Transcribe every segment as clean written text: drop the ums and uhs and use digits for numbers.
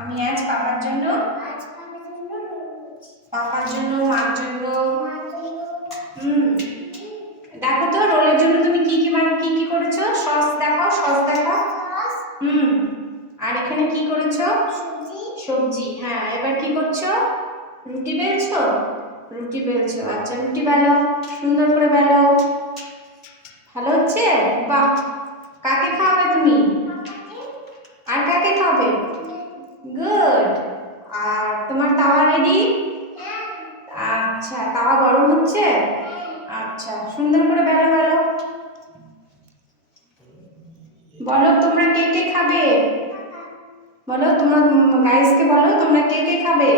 আমি আজ পাপার জন্য মার জন্য দেখো তো রোলের জন্য তুমি কি কি করেছো? সস দেখো, সস দেখো। আর এখানে কি করেছো? সবজি। হ্যাঁ, এবার কি করছো? রুটি বেলছো? রুটি বেলছো। আচ্ছা, রুটি বেলো, সুন্দর করে বেলো। ভালো হচ্ছে? বাহ। কাকে খাওয়াবে তুমি? আর কাকে খাওয়াবে? গুড। আর তোমার তাওয়া রেডি? আচ্ছা, তাওয়া গরম হচ্ছে? আচ্ছা, সুন্দর করে বেলো বেলো। বলো তোমরা কে কে খাবে? বলো তোমার গাইসকে, বলো তোমরা কে কে খাবে?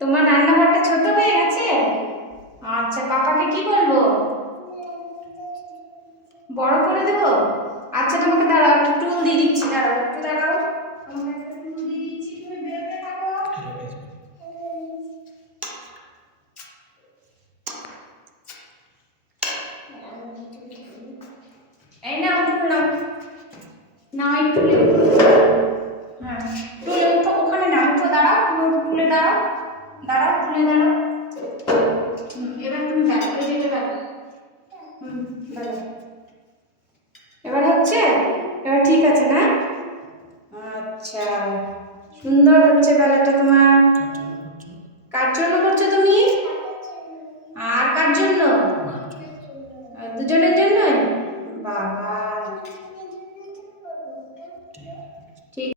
তোমার রান্নাঘরটা ছোট হয়ে গেছে? আচ্ছা, পাপাকে কি বলবো? বড় করে দেবো? আচ্ছা, তোমাকে দাঁড়াও, একটু টুল দিয়ে দিচ্ছি, দাঁড়াও একটু দাঁড়াও। তোমাকে একটা টুল দিয়ে দিচ্ছি, তুমি বেরোতে থাকো। এই নাও টুল নাও, নাও এই টুলে। হ্যাঁ, টুলে উঠো, ওখানে না উঠো, দাঁড়াও, তুমি টুলে দাঁড়াও, দাঁড়াও, টুলে দাঁড়াও। এবার তুমি ব্যাগ করে যেতে পারো। বলো। এবার হচ্ছে? এবার ঠিক আছে না? আচ্ছা, সুন্দর হচ্ছে বেলাটা তোমার। কার জন্য করছো তুমি? আর কার জন্য? দুজনের জন্য? বাবা, ঠিক।